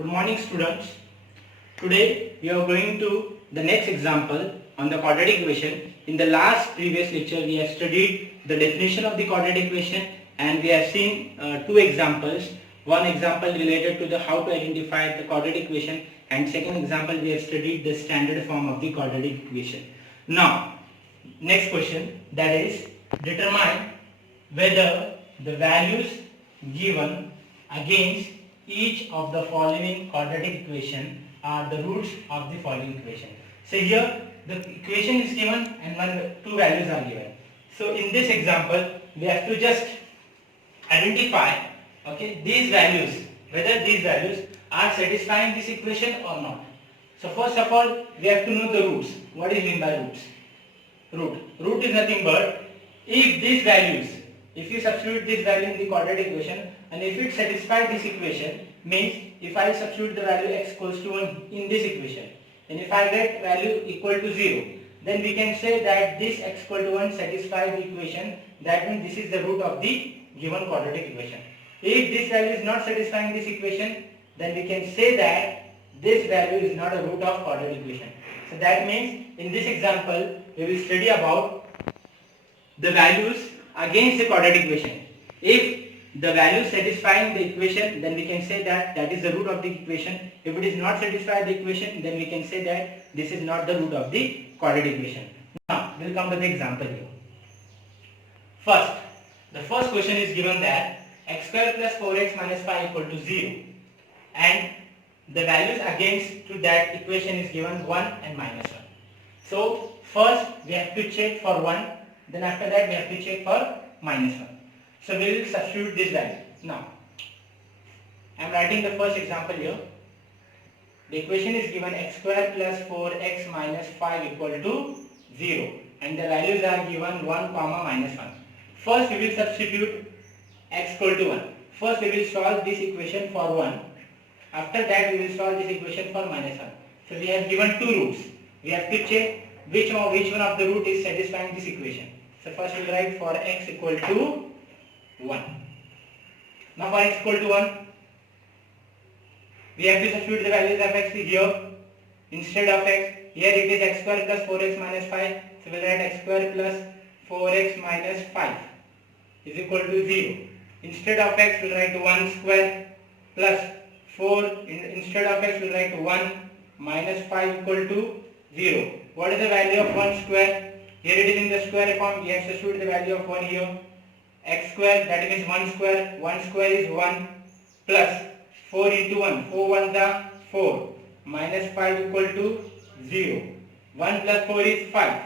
Good morning students. Today we are going to the next example on the quadratic equation. In the last previous lecture we have studied the definition of the quadratic equation and we have seen two examples. One example related to the how to identify the quadratic equation and second example we have studied the standard form of the quadratic equation. Now next question, that is determine whether the values given against each of the following quadratic equation are the roots of the following equation. So here the equation is given and two values are given. So in this example we have to just identify these values, whether these values are satisfying this equation or not. So first of all we have to know the roots. What is meant by roots? Root is nothing but if these values, if you substitute this value in the quadratic equation and if it satisfies this equation, means if I substitute the value x equals to 1 in this equation and if I get value equal to 0, then we can say that this x equal to 1 satisfies the equation. That means this is the root of the given quadratic equation. If this value is not satisfying this equation, then we can say that this value is not a root of quadratic equation. So that means in this example we will study about the values against the quadratic equation. If the value satisfying the equation, then we can say that that is the root of the equation. If it is not satisfying the equation, then we can say that this is not the root of the quadratic equation. Now we will come to the example here. First, the first question is given that x square plus 4x minus 5 equal to 0 and the values against to that equation is given 1 and minus 1. So first we have to check for 1, then after that we have to check for minus 1. So we will substitute this value. Now I am writing the first example here. The equation is given x square plus 4x minus 5 equal to 0 and the values are given 1 comma minus 1. First we will substitute x equal to 1. First we will solve this equation for 1. After that we will solve this equation for minus 1. So we have given two roots. We have to check which one of the root is satisfying this equation. So first we will write for x equal to 1. Now for x equal to 1, we have to substitute the values of x here. Instead of x, here it is x square plus 4x minus 5. So we will write x square plus 4x minus 5 is equal to 0. Instead of x, we will write 1 square plus 4. Instead of x, we will write 1 minus 5 equal to 0. What is the value of 1 square? Here it is in the square form. We have substituted the value of 1 here. X square, that means 1 square. 1 square is 1 plus 4 into 1. 4 1s are 4. Minus 5 equal to 0. 1 plus 4 is 5.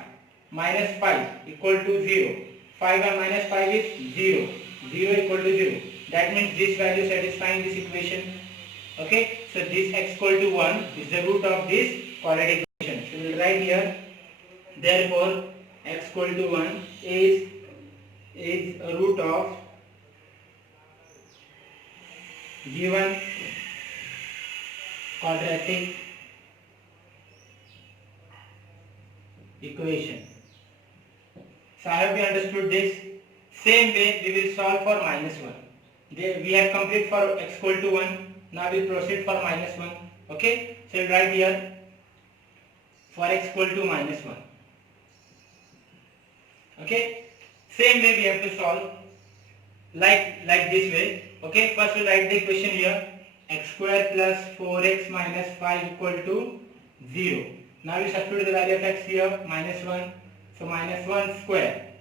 Minus 5 equal to 0. 5 and minus 5 is 0. 0 equal to 0. That means this value satisfying this equation. Okay, so this x equal to 1 is the root of this quadratic equation. So we will write here, therefore x equal to 1 is a root of given quadratic equation. So I hope you understood this. Same way we will solve for minus 1. We have complete for x equal to 1. Now we proceed for minus 1. Okay, so we'll write here for x equal to minus 1. Okay, same way we have to solve like this way. Okay, first we'll write the equation here, x square plus 4x minus 5 equal to 0. Now we substitute the value of x here, minus 1. So minus 1 square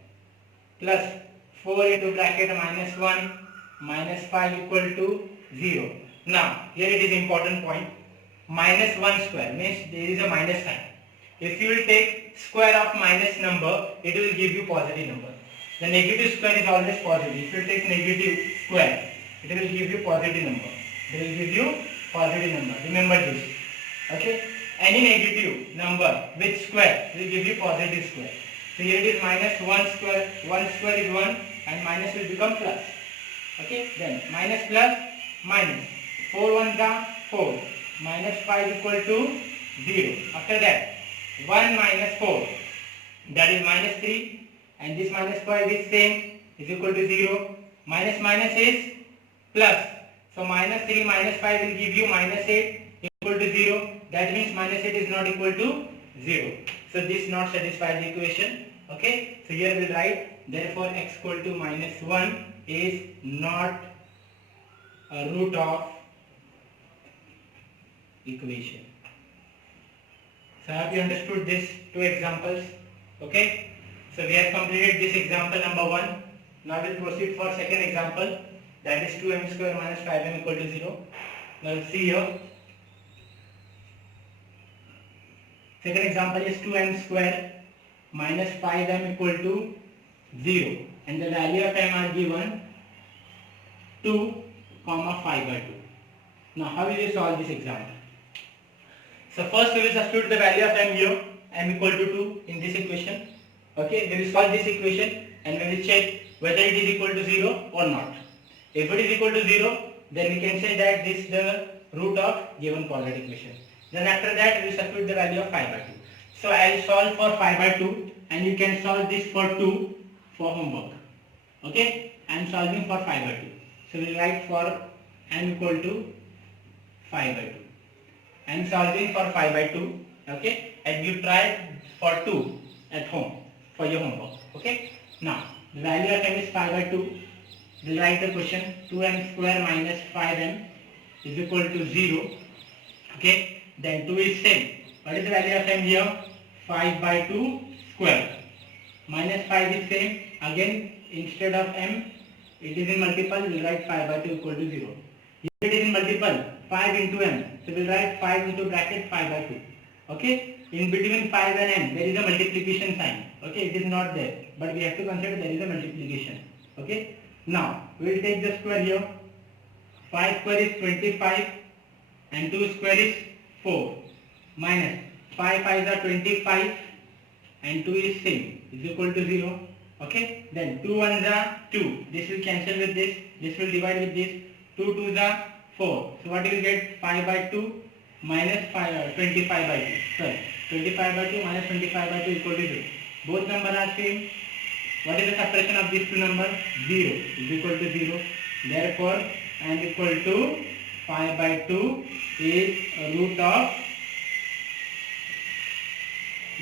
plus 4 into bracket minus 1 minus 5 equal to 0. Now here it is important point. Minus 1 square means there is a minus sign. If you will take square of minus number, it will give you positive number. The negative square is always positive. If you take negative square, it will give you positive number. It will give you positive number. Remember this. Okay. Any negative number with square will give you positive square. So here it is minus 1 square. 1 square is 1 and minus will become plus. Okay. Then minus plus minus. 4 1s are 4. Minus 5 equal to 0. After that 1 minus 4, that is minus 3, and this minus 5 is same, is equal to 0. Minus minus is plus. So minus 3 minus 5 will give you minus 8 equal to 0. That means minus 8 is not equal to 0. So this not satisfies the equation. Okay. So here we write therefore x equal to minus 1 is not a root of equation. So have you understood these two examples? Okay. So we have completed this example number 1. Now we'll proceed for second example, that is 2m square minus 5m equal to 0. Now see here. Second example is 2m square minus 5m equal to 0 and the value of m are given 2, 5 by 2. Now how will you solve this example? So first we will substitute the value of m here, m equal to 2 in this equation. Okay, we will solve this equation and we will check whether it is equal to 0 or not. If it is equal to 0, then we can say that this is the root of given quadratic equation. Then after that we will substitute the value of 5 by 2. So I will solve for 5 by 2 and you can solve this for 2 for homework. Okay, I am solving for 5 by 2. So we will write for m equal to 5 by 2. I am solving for 5 by 2. Okay, and you try for 2 at home for your homework. Okay, now the value of m is 5 by 2. We'll write the question 2m square minus 5m is equal to 0. Okay, then 2 is same. What is the value of m here? 5 by 2 square. Minus 5 is same. Again, instead of m, it is in multiple. We'll write 5 by 2 equal to 0. Here it is in multiple. 5 into m. So we'll write 5 into bracket 5 by 2. Okay. In between 5 and m, there is a multiplication sign. Okay. It is not there. But we have to consider there is a multiplication. Okay. Now, we will take the square here. 5 square is 25 and 2 square is 4 minus 5 5s are 25 and 2 is same is equal to 0. Okay, then 2 1s are 2. This will cancel with this. This will divide with this. 2 2s are 4. So what you will get? 5 by 2 minus 25 by 2. Sorry, 25 by 2 minus 25 by 2 equal to 0. Both numbers are same. What is the subtraction of these two numbers? 0 is equal to 0. Therefore, m equal to 5 by 2 is a root of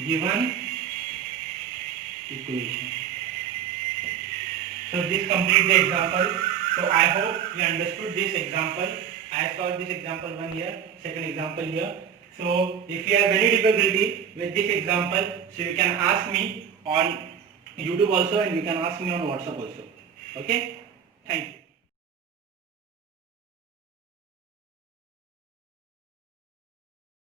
given equation. So this completes the example. So I hope you understood this example. I solved this example 1 here, second example here. So if you have any difficulty with this example, so you can ask me on YouTube also and you can ask me on WhatsApp also. Okay? Thank you.